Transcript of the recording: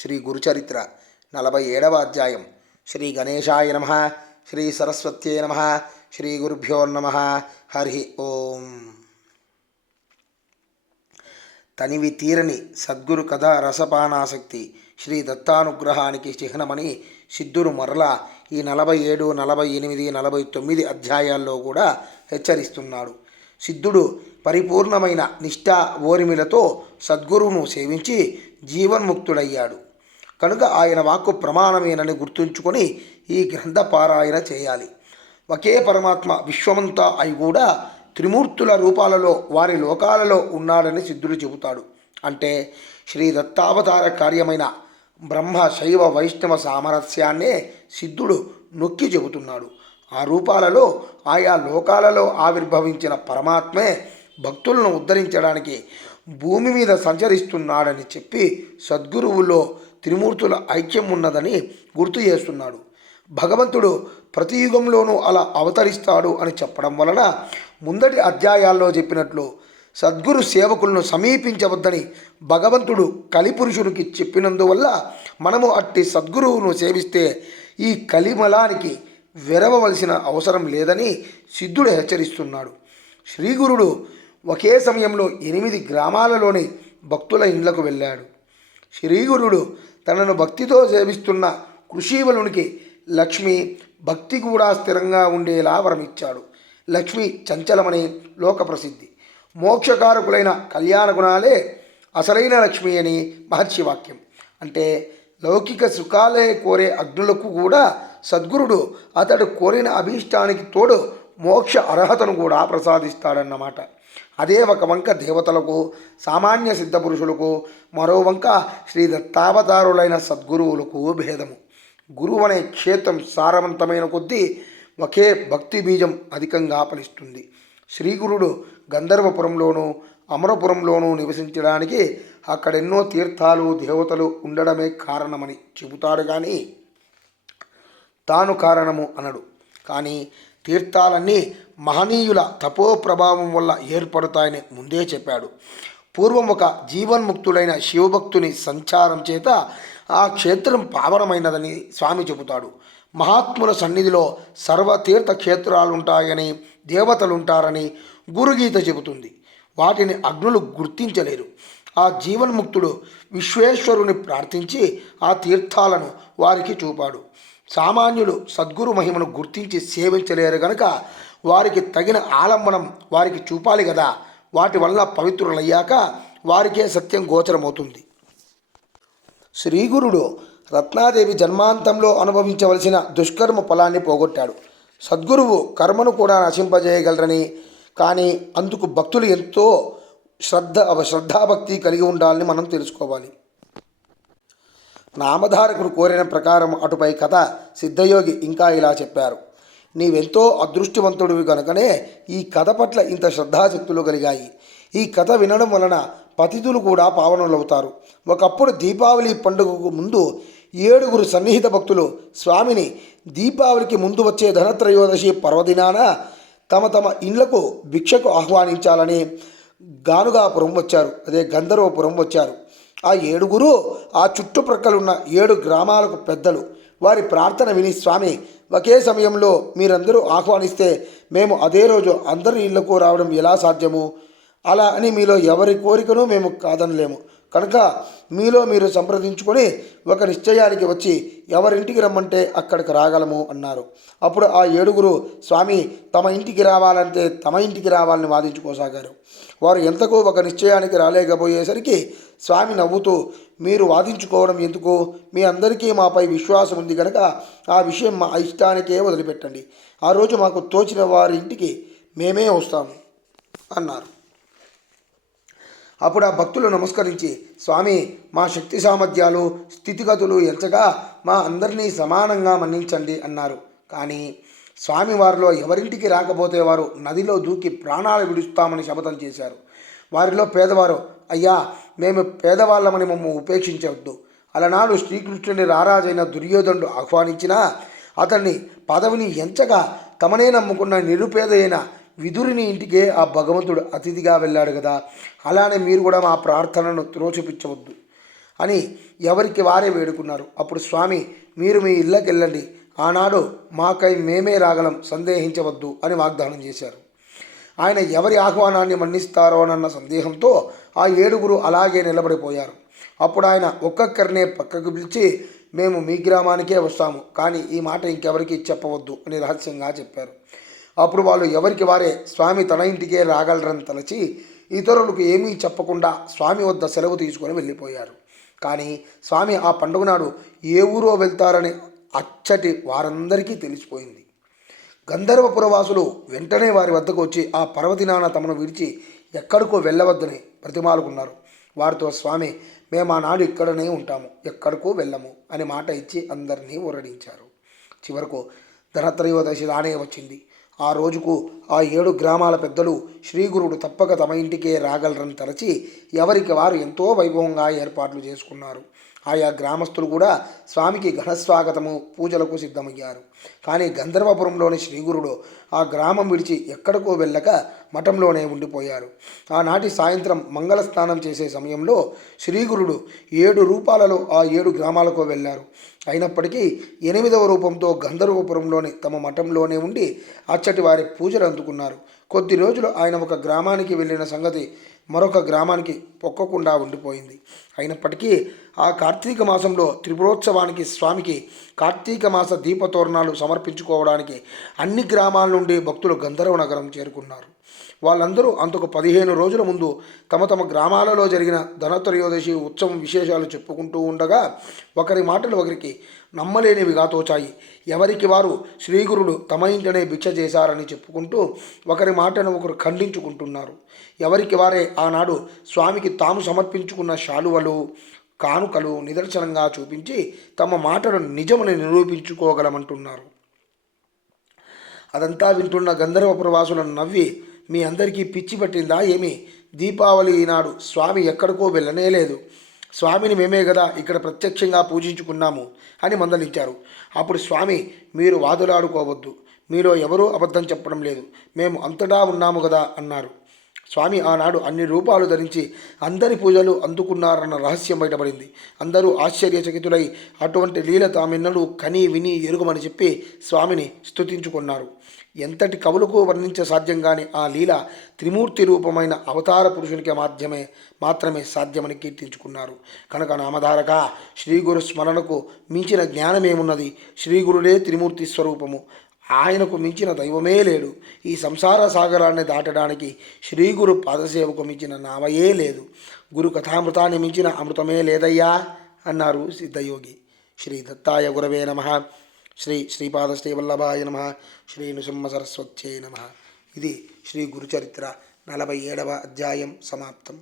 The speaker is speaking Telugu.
శ్రీ గురుచరిత్ర 47వ అధ్యాయం. శ్రీ గణేశాయ నమ. శ్రీ సరస్వత్యై నమ. శ్రీ గురుభ్యో నమ. హరి ఓం. తనివి తీరని సద్గురు కథ రసపానాసక్తి శ్రీ దత్తానుగ్రహానికి చిహ్నమని సిద్ధుడు మరలా ఈ 47, 48, 49 అధ్యాయాల్లో కూడా హెచ్చరిస్తున్నాడు. సిద్ధుడు పరిపూర్ణమైన నిష్ఠా ఓరిమిలతో సద్గురువును సేవించి జీవన్ముక్తుడయ్యాడు కనుక ఆయన వాక్కు ప్రమాణమేనని గుర్తుంచుకొని ఈ గ్రంథ పారాయణ చేయాలి. ఒకే పరమాత్మ విశ్వమంతా అయి కూడా త్రిమూర్తుల రూపాలలో వారి లోకాలలో ఉన్నాడని సిద్ధుడు చెబుతాడు. అంటే శ్రీ దత్తావతార కార్యమైన బ్రహ్మ శైవ వైష్ణవ సామరస్యాన్నే సిద్ధుడు నొక్కి చెబుతున్నాడు. ఆ రూపాలలో ఆయా లోకాలలో ఆవిర్భవించిన పరమాత్మే భక్తులను ఉద్ధరించడానికి భూమి మీద సంచరిస్తున్నాడని చెప్పి సద్గురువులో త్రిమూర్తుల ఐక్యం ఉన్నదని గుర్తు చేస్తున్నాడు. భగవంతుడు ప్రతి యుగంలోనూ అలా అవతరిస్తాడు అని చెప్పడం వలన ముందటి అధ్యాయాల్లో చెప్పినట్లు సద్గురు సేవకులను సమీపించవద్దని భగవంతుడు కలిపురుషునికి చెప్పినందువల్ల మనము అట్టి సద్గురువును సేవిస్తే ఈ కలిమలానికి వెరవవలసిన అవసరం లేదని సిద్ధుడు హెచ్చరిస్తున్నాడు. శ్రీగురుడు ఒకే సమయంలో 8 గ్రామాలలోని భక్తుల ఇండ్లకు వెళ్ళాడు. శ్రీగురుడు తనను భక్తితో సేవిస్తున్న కృషీవలునికి లక్ష్మి భక్తి కూడా స్థిరంగా ఉండేలా వరమిచ్చాడు. లక్ష్మి చంచలమని లోక ప్రసిద్ధి. మోక్షకారకులైన కళ్యాణ గుణాలే అసలైన లక్ష్మి అని మహర్షి వాక్యం. అంటే లౌకిక సుఖాలే కోరే అగ్నులకు కూడా సద్గురుడు అతడు కోరిన అభీష్టానికి తోడు మోక్ష అర్హతను కూడా ప్రసాదిస్తాడన్నమాట. అదే ఒక వంక దేవతలకు, సామాన్య సిద్ధపురుషులకు, మరో వంక శ్రీ దత్తావతారులైన సద్గురువులకు భేదము. గురువు అనే క్షేత్రం సారవంతమైన కొద్దీ ఒకే భక్తి బీజం అధికంగా ఫలిస్తుంది. శ్రీగురుడు గంధర్వపురంలోనూ అమరపురంలోనూ నివసించడానికి అక్కడెన్నో తీర్థాలు దేవతలు ఉండడమే కారణమని చెబుతాడు కానీ తాను కారణము అనడు. కానీ తీర్థాలన్నీ మహనీయుల తపోప్రభావం వల్ల ఏర్పడతాయని ముందే చెప్పాడు. పూర్వం ఒక జీవన్ముక్తుడైన శివభక్తుని సంచారం చేత ఆ క్షేత్రం పావనమైనదని స్వామి చెబుతాడు. మహాత్ముల సన్నిధిలో సర్వతీర్థ క్షేత్రాలుంటాయని, దేవతలుంటారని గురుగీత చెబుతుంది. వాటిని అగ్నులు గుర్తించలేరు. ఆ జీవన్ముక్తుడు విశ్వేశ్వరుని ప్రార్థించి ఆ తీర్థాలను వారికి చూపాడు. సామాన్యులు సద్గురు మహిమను గుర్తించి సేవించలేరు గనక వారికి తగిన ఆలంబనం వారికి చూపాలి కదా. వాటి వల్ల పవిత్రులయ్యాక వారికే సత్యం గోచరమవుతుంది. శ్రీగురుడు రత్నాదేవి జన్మాంతంలో అనుభవించవలసిన దుష్కర్మ ఫలాన్ని పోగొట్టాడు. సద్గురువు కర్మను కూడా నశింపజేయగలరని, కానీ అందుకు భక్తులు ఎంతో శ్రద్ధాభక్తి కలిగి ఉండాలని మనం తెలుసుకోవాలి. నామధారకుడు కోరిన ప్రకారం అటుపై కథ సిద్ధయోగి ఇంకా ఇలా చెప్పారు. నీవెంతో అదృష్టవంతుడివి కనుకనే ఈ కథ పట్ల ఇంత శ్రద్ధాశక్తులు కలిగాయి. ఈ కథ వినడం వలన పతితులు కూడా పావనులవుతారు. ఒకప్పుడు దీపావళి పండుగకు ముందు 7 సన్నిహిత భక్తులు స్వామిని దీపావళికి ముందు వచ్చే ధనత్రయోదశి పర్వదినాన తమ తమ ఇళ్లకు భిక్షకు ఆహ్వానించాలని గానుగాపురం వచ్చారు. అదే గంధర్వపురం వచ్చారు. ఆ 7 ఆ చుట్టుప్రక్కలున్న 7 గ్రామాలకు పెద్దలు. వారి ప్రార్థన విని స్వామి ఒకే సమయంలో మీరందరూ ఆహ్వానిస్తే మేము అదే రోజు అందరి ఇళ్లకు రావడం ఎలా సాధ్యము? అలా అని మీలో ఎవరి కోరికను మేము కాదనలేము కనుక మీలో మీరు సంప్రదించుకొని ఒక నిశ్చయానికి వచ్చి ఎవరింటికి రమ్మంటే అక్కడికి రాగలము అన్నారు. అప్పుడు ఆ 7 స్వామి తమ ఇంటికి రావాలంటే తమ ఇంటికి రావాలని వాదించుకోసాగారు. వారు ఎంతకు ఒక నిశ్చయానికి రాలేకపోయేసరికి స్వామి నవ్వుతూ, మీరు వాదించుకోవడం ఎందుకు? మీ అందరికీ మాపై విశ్వాసం ఉంది కనుక ఆ విషయం మా ఇష్టానికే వదిలిపెట్టండి. ఆ రోజు మాకు తోచిన వారి ఇంటికి మేమే వస్తాము అన్నారు. అప్పుడు ఆ భక్తులు నమస్కరించి, స్వామి మా శక్తి సామర్థ్యాలు స్థితిగతులు ఎంచగా మా అందరినీ సమానంగా మన్నించండి అన్నారు. కానీ స్వామి వారిలో ఎవరింటికి రాకపోతే వారు నదిలో దూకి ప్రాణాలు విడుస్తామని శపథం చేశారు. వారిలో పేదవారు, అయ్యా మేము పేదవాళ్ళమని మమ్మ ఉపేక్షించవద్దు. అలనాడు శ్రీకృష్ణుని రారాజైన దుర్యోధనుడు ఆహ్వానించినా అతన్ని పదవిని ఎంచగా తమనే నమ్ముకున్న నిరుపేద అయిన విదురుని ఇంటికే ఆ భగవంతుడు అతిథిగా వెళ్ళాడు కదా. అలానే మీరు కూడా మా ప్రార్థనను త్రోసిపుచ్చవద్దు. అని ఎవరికి వారే వేడుకున్నారు. అప్పుడు స్వామి, మీరు మీ ఇళ్ళకి వెళ్ళండి, ఆనాడు మాకై మేమే రాగలం, సందేహించవద్దు అని వాగ్దానం చేశారు. ఆయన ఎవరి ఆహ్వానాన్ని మన్నిస్తారోనన్న సందేహంతో ఆ 7గురు అలాగే నిలబడిపోయారు. అప్పుడు ఆయన ఒక్కొక్కరినే పక్కకు పిలిచి, మేము మీ గ్రామానికే వస్తాము, కానీ ఈ మాట ఇంకెవరికి చెప్పవద్దు అని రహస్యంగా చెప్పారు. అప్పుడు వాళ్ళు ఎవరికి వారే స్వామి తన ఇంటికే రాగలరని తలచి ఇతరులకు ఏమీ చెప్పకుండా స్వామి వద్ద సెలవు తీసుకొని వెళ్ళిపోయారు. కానీ స్వామి ఆ పండుగ నాడు ఏ ఊరో వెళ్తారని అచ్చటి వారందరికీ తెలిసిపోయింది. గంధర్వపురవాసులు వెంటనే వారి వద్దకు వచ్చి ఆ పర్వదినాన తమను విడిచి ఎక్కడికో వెళ్ళవద్దని ప్రతిమాలుకున్నారు. వారితో స్వామి, మేము ఆనాడు ఇక్కడనే ఉంటాము, ఎక్కడికో వెళ్ళము అని మాట ఇచ్చి అందరినీ ఊరడించారు. చివరకు ధనత్రయోదశి రానే వచ్చింది. ఆ రోజుకు ఆ 7 గ్రామాల పెద్దలు శ్రీగురుడు తప్పక తమ ఇంటికే రాగలరని తలచి ఎవరికి వారు ఎంతో వైభవంగా ఏర్పాట్లు చేసుకున్నారు. ఆయా గ్రామస్తులు కూడా స్వామికి ఘనస్వాగతము, పూజలకు సిద్ధమయ్యారు. కానీ గంధర్వపురంలోని శ్రీగురుడు ఆ గ్రామం విడిచి ఎక్కడికో వెళ్ళక మఠంలోనే ఉండిపోయారు. ఆనాటి సాయంత్రం మంగళ స్నానం చేసే సమయంలో శ్రీగురుడు 7 రూపాలలో ఆ 7 గ్రామాలకు వెళ్ళారు. అయినప్పటికీ 8వ రూపంతో గంధర్వపురంలోని తమ మఠంలోనే ఉండి అచ్చటి వారి పూజలు అందుకున్నారు. కొద్ది రోజులు ఆయన ఒక గ్రామానికి వెళ్ళిన సంగతి మరొక గ్రామానికి పొక్కకుండా ఉండిపోయింది. అయినప్పటికీ ఆ కార్తీక మాసంలో త్రిపురోత్సవానికి స్వామికి కార్తీక మాస దీపతోరణాలు సమర్పించుకోవడానికి అన్ని గ్రామాల నుండి భక్తులు గంధర్వ నగరం చేరుకున్నారు. వాళ్ళందరూ అంతకు 15 రోజుల ముందు తమ తమ గ్రామాలలో జరిగిన ధనత్రయోదశి ఉత్సవం విశేషాలు చెప్పుకుంటూ ఉండగా ఒకరి మాటలు ఒకరికి నమ్మలేనివిగా తోచాయి. ఎవరికి వారు శ్రీగురుడు తమ ఇంటనే భిక్ష చేశారని చెప్పుకుంటూ ఒకరి మాటను ఒకరు ఖండించుకుంటున్నారు. ఎవరికి వారే ఆనాడు స్వామికి తాము సమర్పించుకున్న శాలువలు, కానుకలు నిదర్శనంగా చూపించి తమ మాటను నిజమని నిరూపించుకోగలమంటున్నారు. అదంతా వింటున్న గంధర్వపురవాసులను నవ్వి, మీ అందరికీ పిచ్చి పట్టిందా ఏమి? దీపావళి ఈనాడు స్వామి ఎక్కడికో వెళ్ళనే లేదు, స్వామిని మేమే కదా ఇక్కడ ప్రత్యక్షంగా పూజించుకున్నాము అని మందలించారు. అప్పుడు స్వామి, మీరు వాదులాడుకోవద్దు, మీలో ఎవరూ అబద్ధం చెప్పడం లేదు, మేము అంతటా ఉన్నాము కదా అన్నారు. స్వామి ఆనాడు అన్ని రూపాలు ధరించి అందరి పూజలు అందుకున్నారన్న రహస్యం బయటపడింది. అందరూ ఆశ్చర్యచకితులై అటువంటి లీల తామెన్నడూ కని విని ఎరుగమని చెప్పి స్వామిని స్తుతించుకున్నారు. ఎంతటి కవులకు వర్ణించ సాధ్యం కాని ఆ లీల త్రిమూర్తి రూపమైన అవతార పురుషునికి మాత్రమే సాధ్యమని కీర్తించుకున్నారు. కనుక నామధారక, శ్రీగురు స్మరణకు మించిన జ్ఞానమేమున్నది? శ్రీగురుడే త్రిమూర్తి స్వరూపము, ఆయనకు మించిన దైవమే లేడు. ఈ సంసార సాగరాన్ని దాటడానికి శ్రీగురు పాదసేవకు మించిన నావయే లేదు. గురు కథామృతాన్ని మించిన అమృతమే లేదయ్యా అన్నారు సిద్ధయోగి. శ్రీ దత్తాయ గురవే నమః. శ్రీ శ్రీపాద శ్రీవల్లభాయ నమః. శ్రీ నృసింహ సరస్వత్యై నమః. ఇది శ్రీ గురుచరిత్ర 47వ అధ్యాయం సమాప్తం.